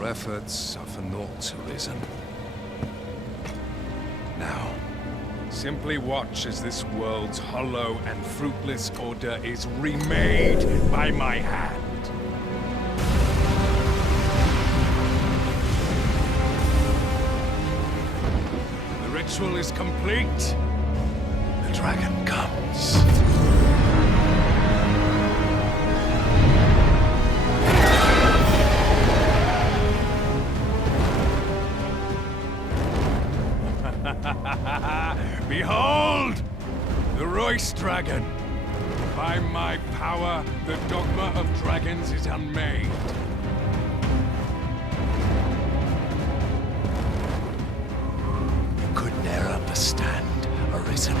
Your efforts are for naught, Arisen. Now, simply watch as this world's hollow and fruitless order is remade by my hand. The ritual is complete. The dragon comes. Behold! The Royce Dragon! By my power, the Dogma of Dragons is unmade. You could ne'er understand, Arisen.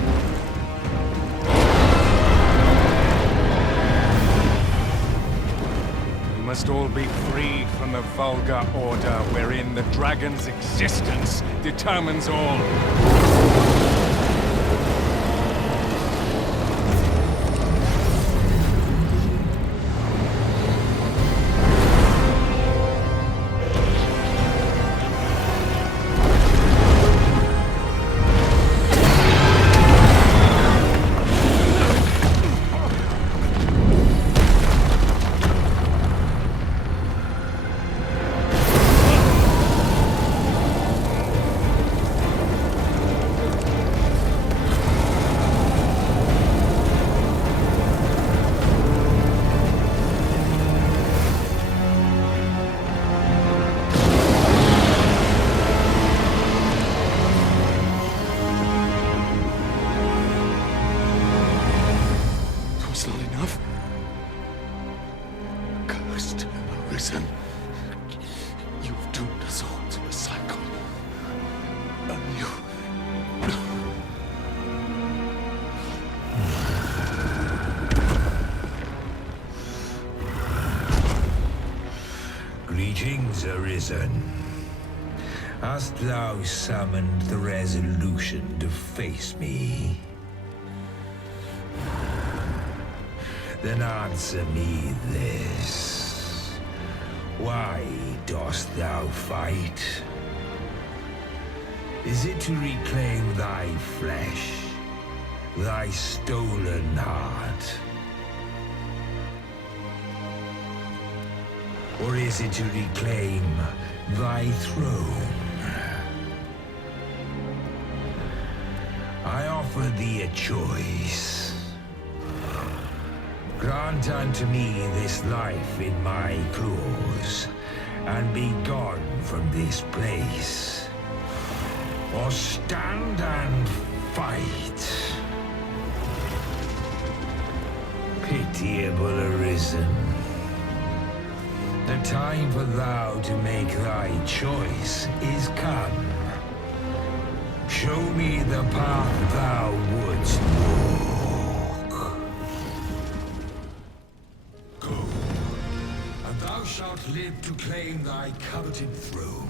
We must all be freed from the vulgar order wherein the dragon's existence determines all. Arisen, you've doomed us all to a cycle. And you... Greetings, Arisen. Hast thou summoned the resolution to face me? Then answer me this. Why dost thou fight? Is it to reclaim thy flesh, thy stolen heart? Or is it to reclaim thy throne? I offer thee a choice. Grant unto me this life in my claws, and be gone from this place. Or stand and fight. Pitiable Arisen. The time for thou to make thy choice is come. Show me the path thou wouldst walk. Go, and thou shalt live to claim thy coveted throne.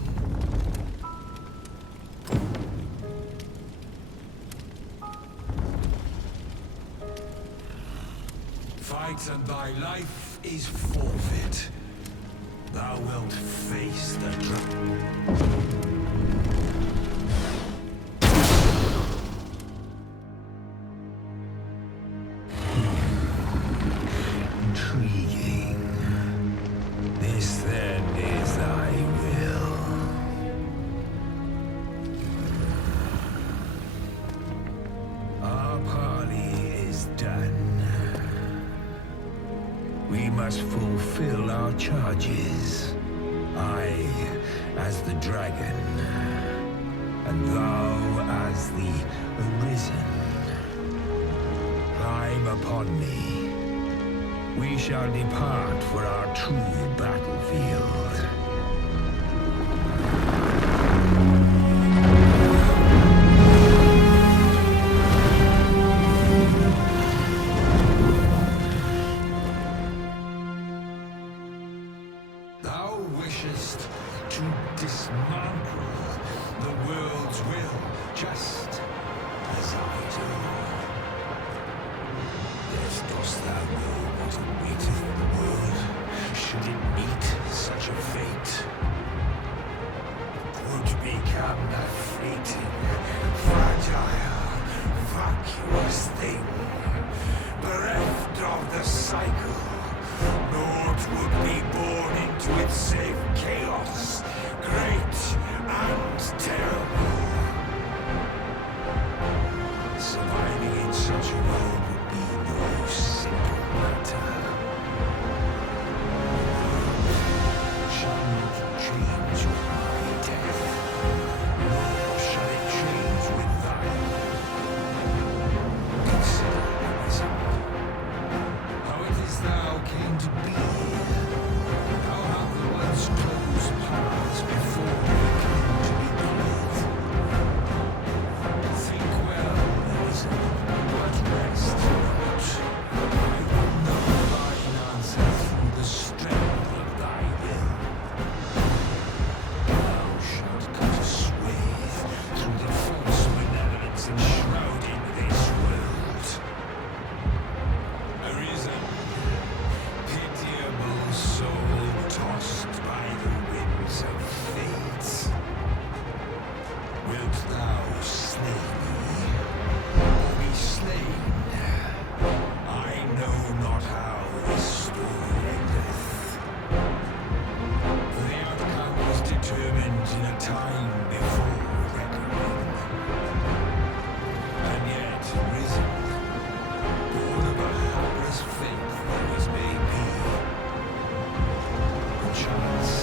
Fight and thy life is forfeit. Thou wilt face the Intriguing. This then is thy will. Our parley is done. We must fulfill our charges. I, as the dragon, and thou as the Arisen. Climb upon me. We shall depart for our true battlefield. To dismantle the world's will, just as I do. Yet dost thou know what awaiteth the world, should it meet such a fate? become a fleeting, fragile, vacuous thing, bereft of the cycle. Naught would be born into its save chaos, great and terrible. Surviving in such a world would be no simple matter. Shall not change with my death, nor shall it change with thine. Consider the result. How it is thou came to be. How have the once closed paths before me come to be cleared? Think well, Elisa, but rest not. I will know thine answer through the strength of thy will. Thou shalt cut a swathe through the false benevolence enshrouding this world. Arisen, pitiable soul tossed by the winds of fate. Wilt thou slay me, or be slain? I know not how this story endeth. For the outcome was determined in a time before reckoning. And yet risen, born of a hapless faith that was made be. Perchance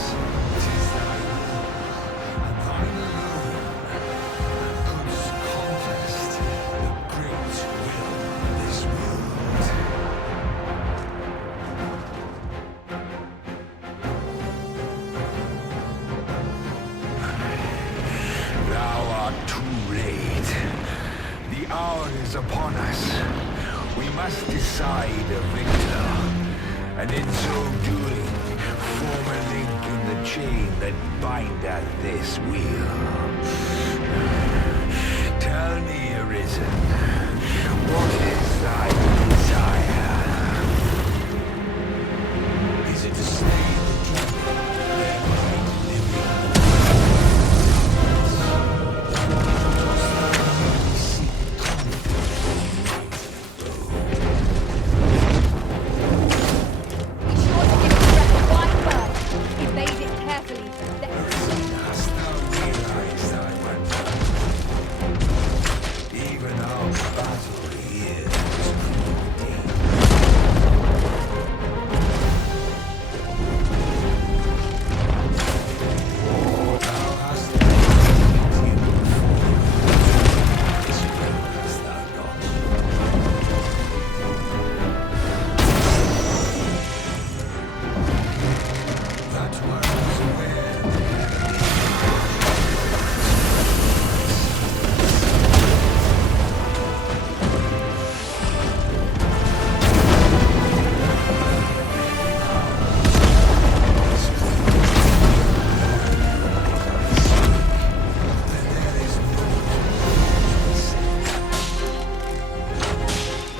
it is thy will, and thine alone, that couldst contest the great will of this world. Thou art too late. The hour is upon us. We must decide a victor, and in so doing, form a link in the chain that bindeth this wheel. Tell me, Arisen, what is thy desire? Is it to slay the dragon, thereby delivering the seek conflict? Be sure to give the breath a wide berth. Evade it carefully. Hast thou realized thy wonder? Even our battle here is deep. Thou hast pity before. This will hast thou not. That one was aware.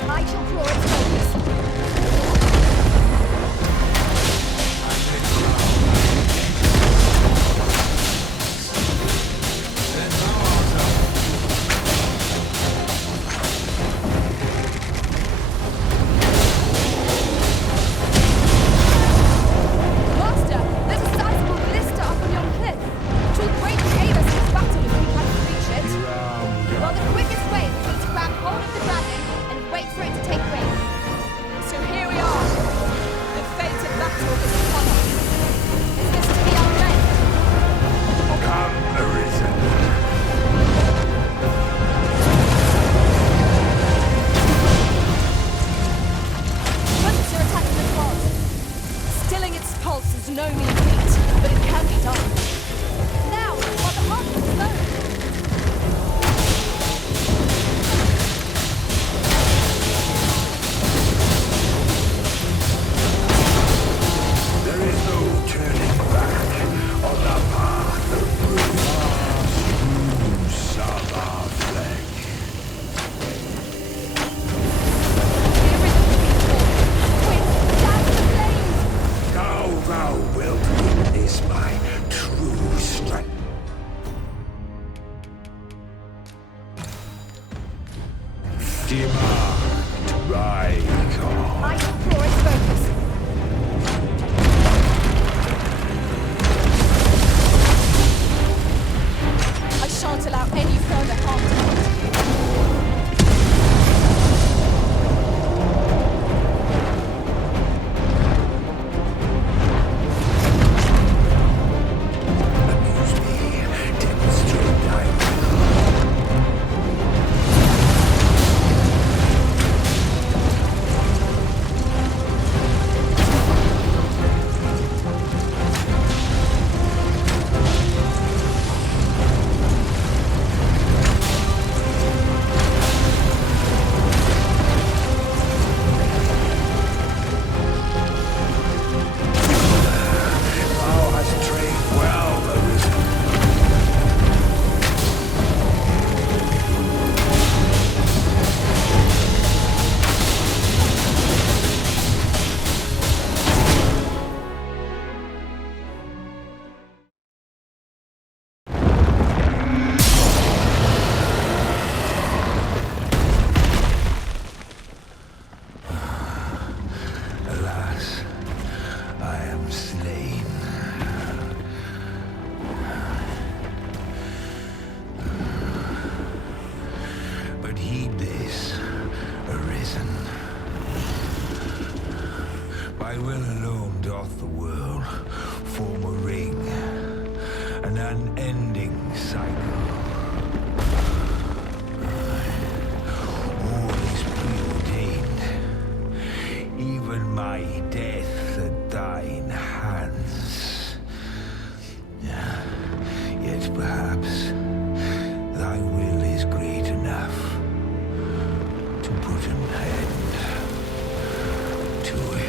I shall claw its focus. Master, there's a sizable ballista up on yon cliff. 'Twill greatly aid us in this battle if we can reach it. Well, the quickest way will be to grab hold of the dragon and wait for it to take wing. So here we are. The fate of battle is upon us. Is this to be our end? Come, Arisen. Hunts are attacking the pod. Stilling its pulse is no mean feat, but it can be done. Now, while the heart is slow. There is no turning back on the path of bruise of our flesh. Everything will be full. Quick, down to the flames! Now thou wilt witness my true thy will alone doth the world form a ring, an unending cycle. All is preordained, even my death at thine hands. Yet perhaps thy will is great enough to put an end to it.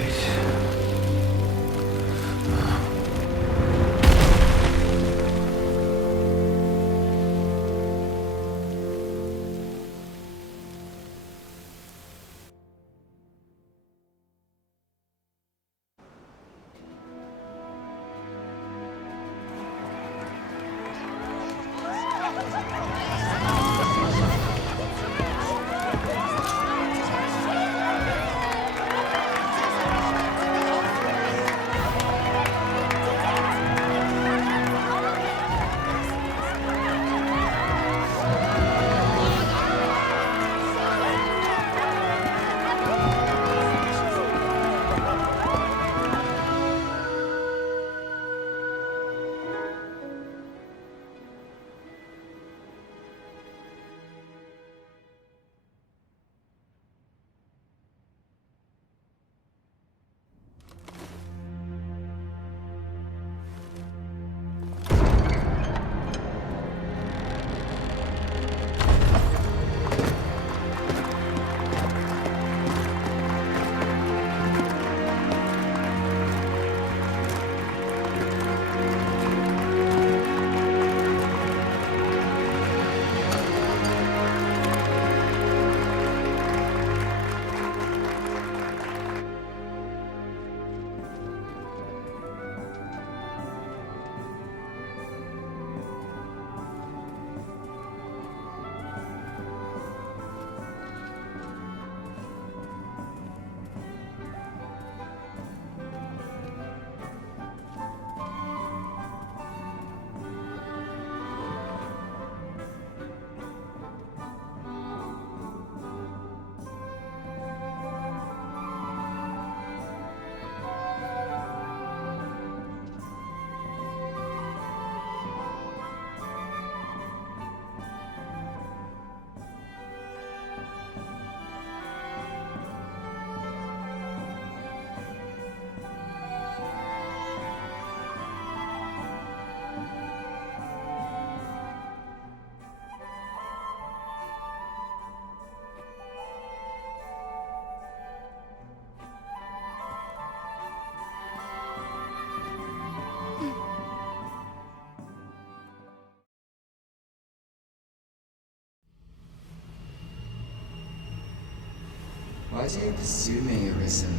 Why do you pursue me, Arisen?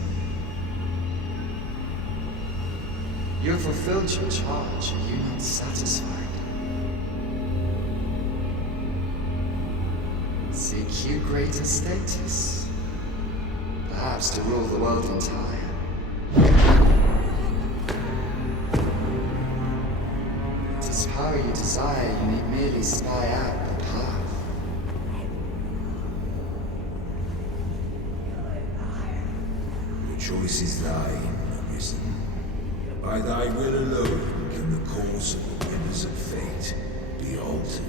You have fulfilled your charge, are you not satisfied? Seek you greater status? Perhaps to rule the world entire? If it is power you desire, you need merely spy out the path. The choice is thine, Arisen. By thy will alone can the course of the winners of fate be altered.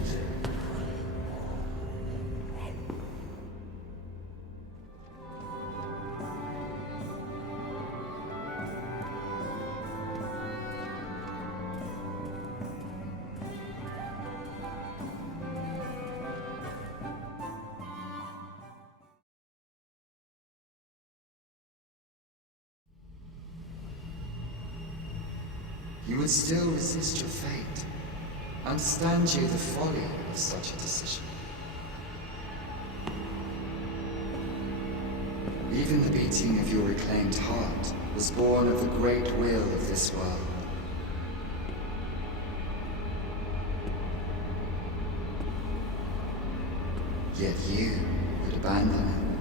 You would still resist your fate. Understand you the folly of such a decision. Even the beating of your reclaimed heart was born of the great will of this world. Yet you would abandon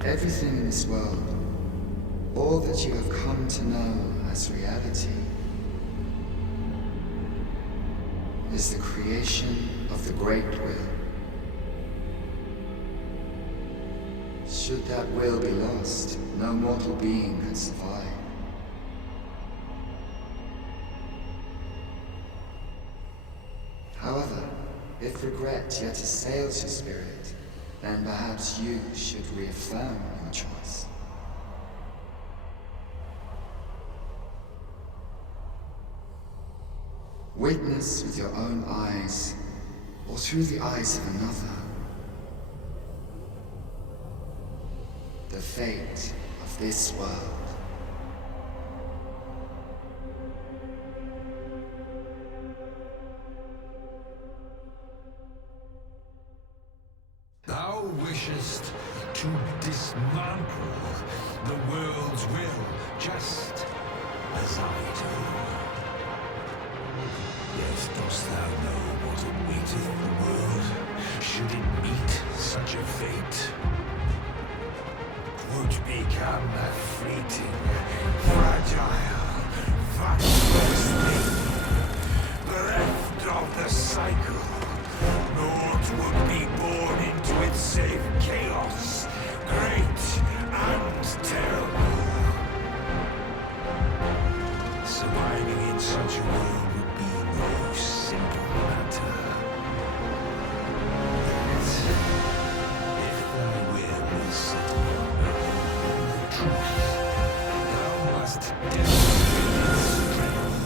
it. Everything in this world, all that you have come to know as reality, is the creation of the Great Will. Should that will be lost, no mortal being can survive. However, if regret yet assails your spirit, then perhaps you should reaffirm your choice. Witness with your own eyes, or through the eyes of another, the fate of this world. Thou wishest to dismantle the world's will, just as I do. Yet dost thou know what awaiteth the world, should it meet such a fate? 'Twould become a fleeting, fragile, vacuous thing, bereft of the cycle. Naught would be born into it save chaos, great and terrible. Surviving in such a world would be no simple matter. Yet, if thy will is set upon knowing the truth, thou must demonstrate its strength.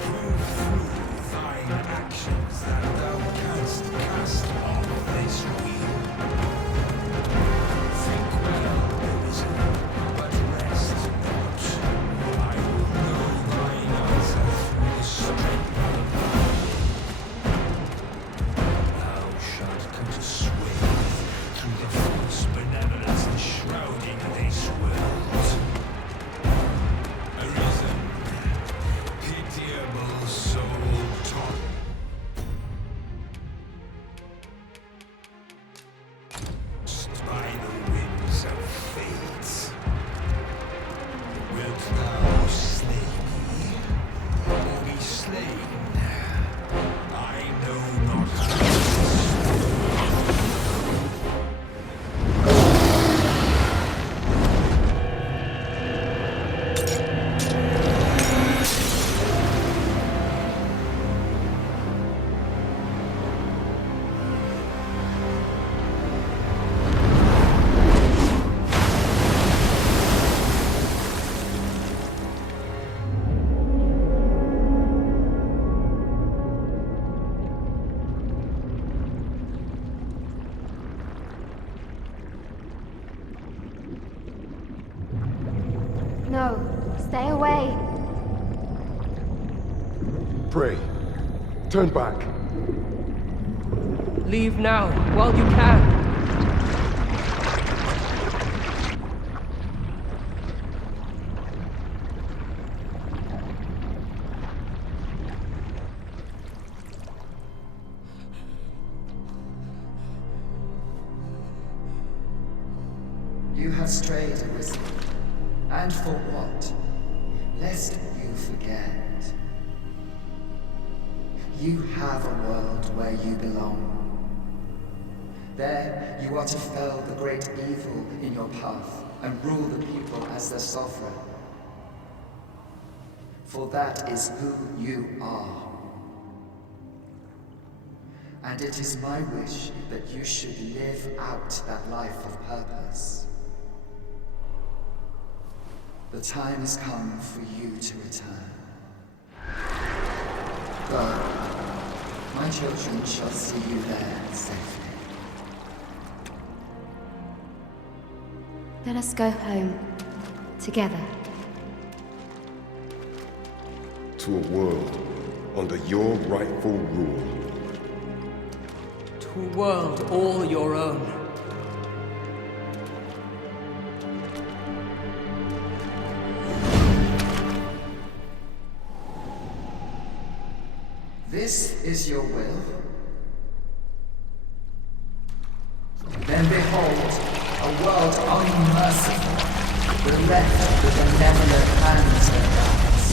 Prove through thine actions that thou canst cast on this wheel. Think well, Arisen, but rest not. I will know thine answer through the strength of thou shalt come to sway through the false benevolence enshrouding this world. Arisen, pitiable soul taught by the winds of fate. Wilt thou slay me, or be slain? I know not how. No, stay away. Pray. Turn back. Leave now, while you can. You have strayed, Arisen. And for what? Lest you forget. You have a world where you belong. There, you are to fell the great evil in your path and rule the people as their sovereign. For that is who you are. And it is my wish that you should live out that life of purpose. The time has come for you to return. Go. My children shall see you there safely. Let us go home. Together. To a world under your rightful rule. To a world all your own. This is your will? Then behold, a world unmerciful, bereft with benevolent hands and eyes.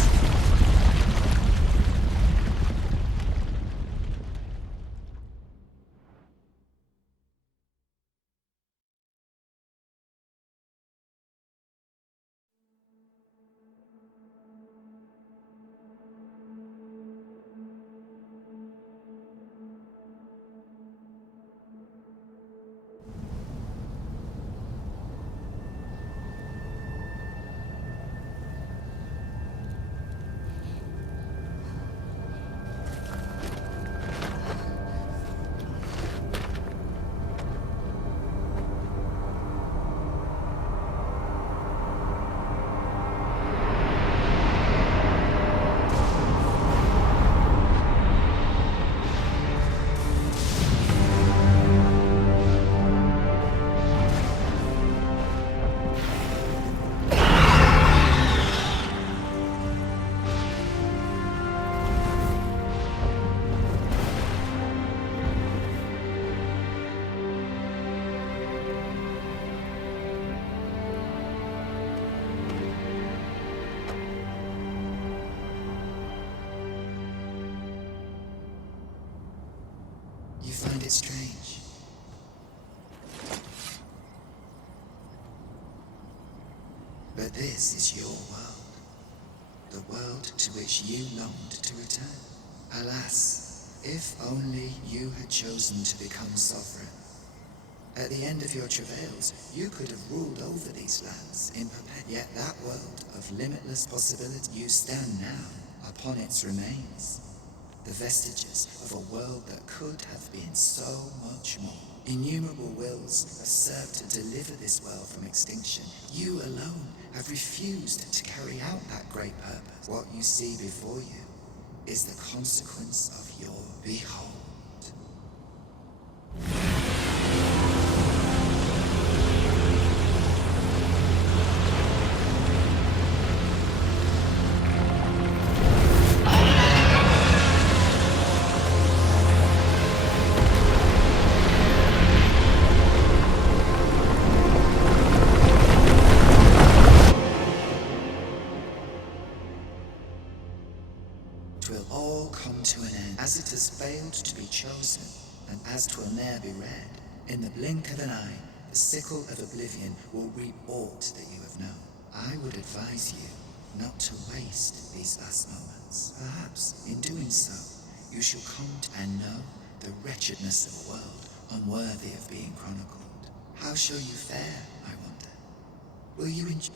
it strange? But this is your world. The world to which you longed to return. Alas, if only you had chosen to become sovereign. At the end of your travails, you could have ruled over these lands in perpetuity. Yet that world of limitless possibility, you stand now upon its remains. The vestiges of a world that could have been so much more. Innumerable wills have served to deliver this world from extinction. You alone have refused to carry out that great purpose. What you see before you is the consequence of your behold. Will all come to an end, as it has failed to be chosen, and as 'twill ne'er be read. In the blink of an eye, the sickle of oblivion will reap aught that you have known. I would advise you not to waste these last moments. Perhaps, in doing so, you shall come to and know the wretchedness of a world unworthy of being chronicled. How shall you fare, I wonder? Will you enjoy?